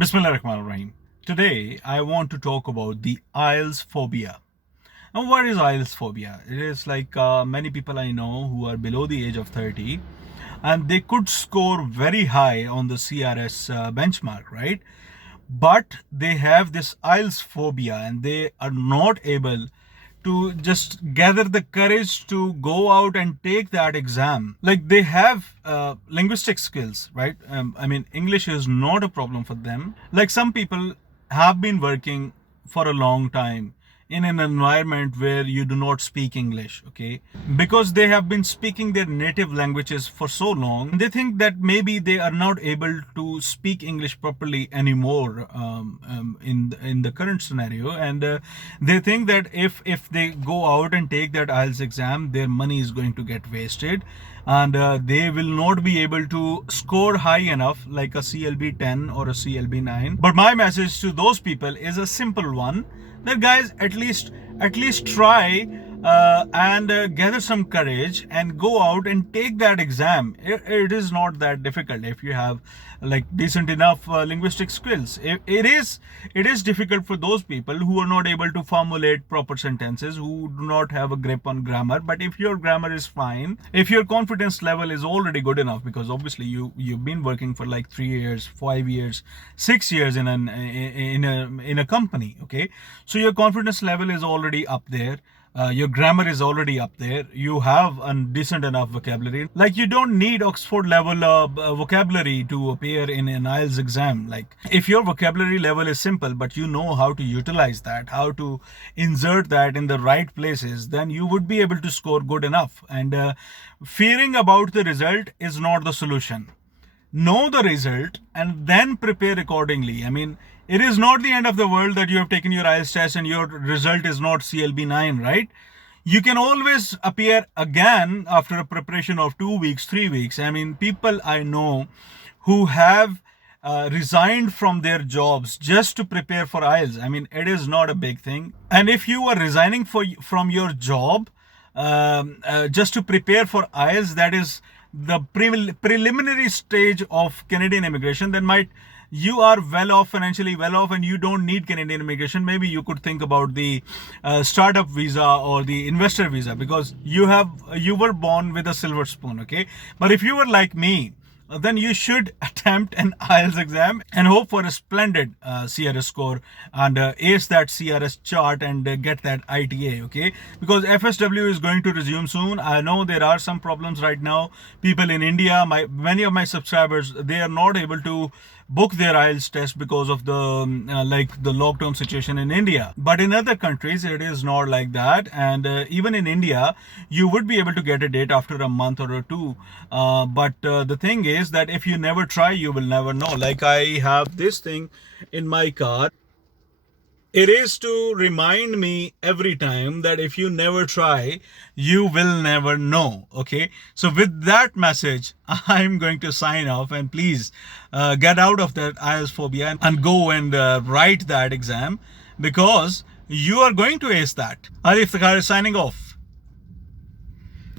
Bismillahirrahmanirrahim. Today, I want to talk about the IELTS phobia. Now, what is IELTS phobia? It is like many people I know who are below the age of 30 and they could score very high on the CRS benchmark, right? But they have this IELTS phobia and they are not able to just gather the courage to go out and take that exam. Like they have linguistic skills, right? I mean, English is not a problem for them. Like some people have been working for a long time in an environment where you do not speak English, okay? Because they have been speaking their native languages for so long, they think that maybe they are not able to speak English properly anymore in the current scenario, and they think that if they go out and take that IELTS exam, their money is going to get wasted, and they will not be able to score high enough like a CLB 10 or a CLB 9. But my message to those people is a simple one, that guys, at least try and gather some courage and go out and take that exam. It is not that difficult if you have like decent enough linguistic skills. It is difficult for those people who are not able to formulate proper sentences, who do not have a grip on grammar. But if your grammar is fine, if your confidence level is already good enough, because obviously you've been working for like 3 years, 5 years, 6 years in a company, okay, so your confidence level is already up there. Your grammar is already up there. You have a decent enough vocabulary. Like you don't need Oxford level vocabulary to appear in an IELTS exam. Like if your vocabulary level is simple, but you know how to utilize that, how to insert that in the right places, then you would be able to score good enough. And fearing about the result is not the solution. Know the result and then prepare accordingly. I mean, it is not the end of the world that you have taken your IELTS test and your result is not CLB 9, right? You can always appear again after a preparation of 2 weeks, 3 weeks. I mean, people I know who have resigned from their jobs just to prepare for IELTS. I mean, it is not a big thing. And if you are resigning from your job just to prepare for IELTS, that is the preliminary stage of Canadian immigration, then you are financially well off, and you don't need Canadian immigration. Maybe you could think about the startup visa or the investor visa, because you were born with a silver spoon, okay? But if you were like me, then you should attempt an IELTS exam and hope for a splendid CRS score and ace that CRS chart and get that ITA, okay? Because FSW is going to resume soon. I know there are some problems right now. People in India, many of my subscribers, they are not able to book their IELTS test because of the the lockdown situation in India. But in other countries, it is not like that. And even in India, you would be able to get a date after a month or two. But the thing is that if you never try, you will never know. Like I have this thing in my car. It is to remind me every time that if you never try, you will never know. Okay. So with that message, I'm going to sign off, and please get out of that IELTS phobia and go and write that exam, because you are going to ace that. Arif Takhar is signing off.